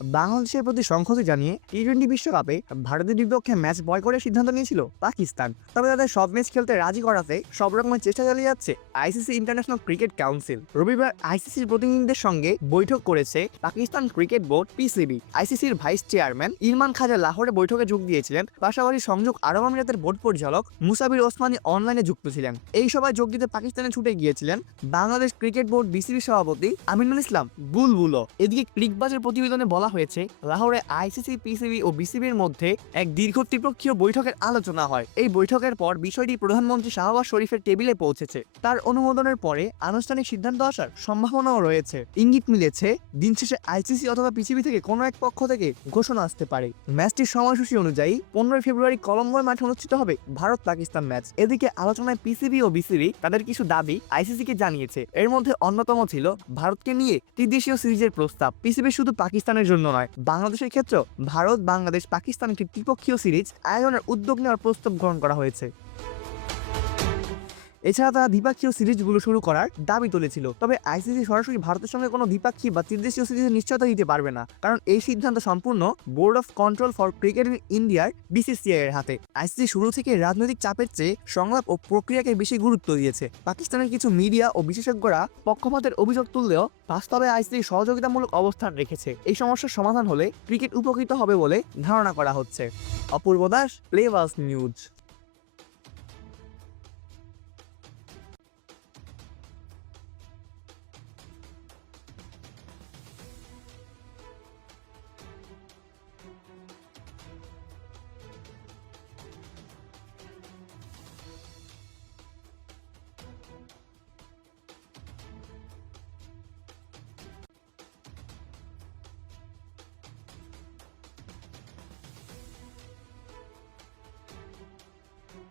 বাংলাদেশের প্রতি সংহতি জানিয়ে টি-20 বিশ্বকাপে ভারতের বিপক্ষে ম্যাচ বয়কটের সিদ্ধান্ত নিয়েছিল পাকিস্তান। তবে তাদের সব ম্যাচ খেলতে রাজি করাতে সব রকমের চেষ্টা চালিয়ে যাচ্ছে আইসিসি ইন্টারন্যাশনাল ক্রিকেট কাউন্সিল। রবিবার আইসিসির প্রতিনিধিদের সঙ্গে বৈঠক করেছে পাকিস্তান ক্রিকেট বোর্ড পিসিবি। আইসিসির ভাইস চেয়ারম্যান ইরমান খাজা লাহোরে বৈঠকে যোগ দিয়েছিলেন। পাশাপাশি সংযুক্ত আরব আমিরাতের বোর্ড পরিচালক মুসাবির ওসমানী অনলাইনে যুক্ত ছিলেন। এই সভায় যোগ দিতে পাকিস্তানে ছুটে গিয়েছিলেন বাংলাদেশ ক্রিকেট বোর্ড বিসিবি সভাপতি আমিনুল ইসলাম বুলবুলও। এদিকে ক্রিকবাজের প্রতিবেদনে বলা হয়েছে, লাহোরে আইসিসি, পিসিবি ও বিসিবির মধ্যে এক দীর্ঘ ত্রিপক্ষীয় বৈঠকের আলোচনা হয়। এই বৈঠকের পর বিষয়টি প্রধানমন্ত্রী শাহবাজ শরীফের টেবিলে পৌঁছেছে। তার অনুমোদনের পরে আনুষ্ঠানিক সিদ্ধান্ত আসার সম্ভাবনাও রয়েছে। ইঙ্গিত মিলেছে দিন শেষে আইসিসি অথবা পিসিবি থেকে কোনো এক পক্ষ থেকে ঘোষণা আসতে পারে। ম্যাচটির সময়সূচি অনুযায়ী 15 ফেব্রুয়ারি কলম্বোর মাঠে অনুষ্ঠিত হবে ভারত পাকিস্তান ম্যাচ। এদিকে আলোচনায় পিসিবি ও বিসিবি তাদের কিছু দাবি আইসিসিকে জানিয়েছে। এর মধ্যে অন্যতম ছিল ভারতকে নিয়ে ত্রিদেশীয় সিরিজের প্রস্তাব। পিসিবি শুধু পাকিস্তানের জন্য নয়, বাংলাদেশের ক্ষেত্রেও ভারত, বাংলাদেশ, পাকিস্তান একটি ত্রিপক্ষীয় সিরিজ আয়োজনের উদ্যোগ নেওয়ার প্রস্তাব গ্রহণ করা হয়েছে। এছাড়া তারা দ্বিপাক্ষীয় সিরিজগুলো শুরু করার দাবি তুলেছিল। তবে আইসিসি সরাসরি ভারতের সঙ্গে কোনো দ্বিপাক্ষিক বা ত্রিদেশীয় সিরিজের নিশ্চয়তা দিতে পারবে না, কারণ এই সিদ্ধান্ত সম্পূর্ণ board of control for cricket in ইন্ডিয়ার বিসিসিআই এর হাতে। আইসিসি শুরু থেকে রাজনৈতিক চাপের চেয়ে সংলাপ ও প্রক্রিয়াকে বেশি গুরুত্ব দিয়েছে। পাকিস্তানের কিছু মিডিয়া ও বিশেষজ্ঞরা পক্ষপাতের অভিযোগ তুললেও বাস্তবে আইসিসি সহযোগিতামূলক অবস্থান রেখেছে। এই সমস্যার সমাধান হলে ক্রিকেট উপকৃত হবে বলে ধারণা করা হচ্ছে। অপূর্ব দাস, প্লেবাজ নিউজ।